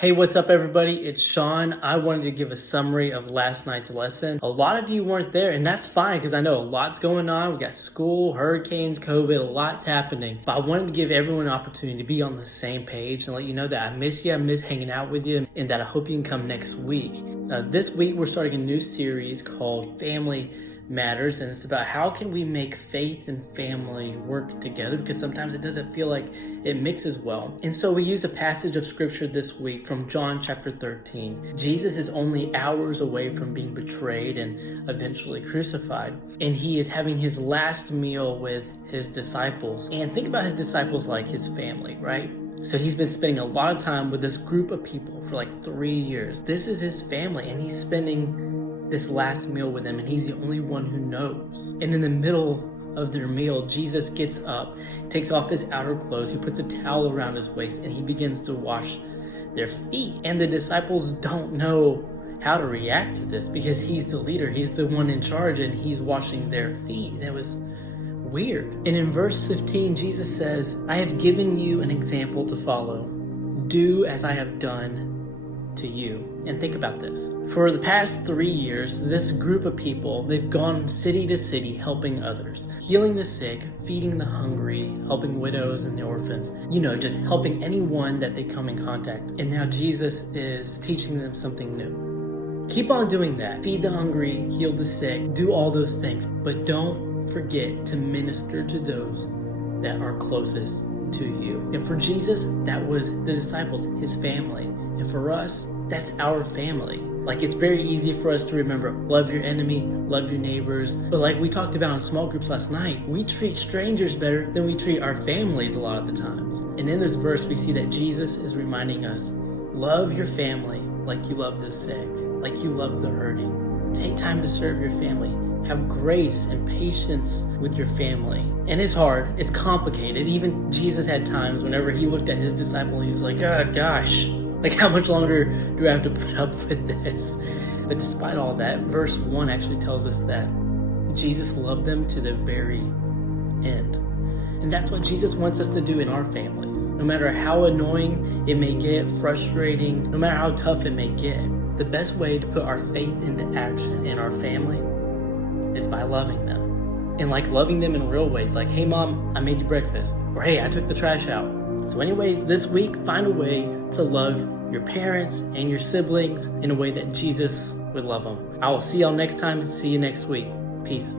Hey, what's up everybody? It's Sean. I wanted to give a summary of last night's lesson. A lot of you weren't there, and that's fine because I know a lot's going on. We got school, hurricanes, COVID, a lot's happening. But I wanted to give everyone an opportunity to be on the same page and let you know that I miss you, I miss hanging out with you, and that I hope you can come next week. This week we're starting a new series called Family Matters, and it's about how can we make faith and family work together, because sometimes it doesn't feel like it mixes well. And so we use a passage of scripture this week from John chapter 13. Jesus is only hours away from being betrayed and eventually crucified, and he is having his last meal with his disciples. And think about his disciples like his family, right? So he's been spending a lot of time with this group of people for like 3 years. This is his family, and he's spending this last meal with them, and he's the only one who knows. And in the middle of their meal, Jesus gets up, takes off his outer clothes, he puts a towel around his waist, and he begins to wash their feet. And the disciples don't know how to react to this because he's the leader, he's the one in charge, and he's washing their feet. That was weird. And in verse 15, Jesus says, "I have given you an example to follow. Do as I have done to you." And think about this. For the past 3 years, this group of people, they've gone city to city helping others, healing the sick, feeding the hungry, helping widows and the orphans, just helping anyone that they come in contact. And now Jesus is teaching them something new. Keep on doing that. Feed the hungry, heal the sick, do all those things, but don't forget to minister to those that are closest to you. And for Jesus, that was the disciples, his family. And for us, that's our family. Like, it's very easy for us to remember, love your enemy, love your neighbors. But like we talked about in small groups last night, we treat strangers better than we treat our families a lot of the times. And in this verse, we see that Jesus is reminding us, love your family like you love the sick, like you love the hurting. Take time to serve your family. Have grace and patience with your family. And it's hard, it's complicated. Even Jesus had times whenever he looked at his disciples, he's like, oh gosh, like how much longer do I have to put up with this? But despite all that, verse 1 actually tells us that Jesus loved them to the very end. And that's what Jesus wants us to do in our families. No matter how annoying it may get, frustrating, no matter how tough it may get, the best way to put our faith into action in our family is by loving them. And like loving them in real ways, like, hey mom, I made you breakfast, or hey, I took the trash out. So anyways, this week, find a way to love your parents and your siblings in a way that Jesus would love them. I will see y'all next time. See you next week. Peace.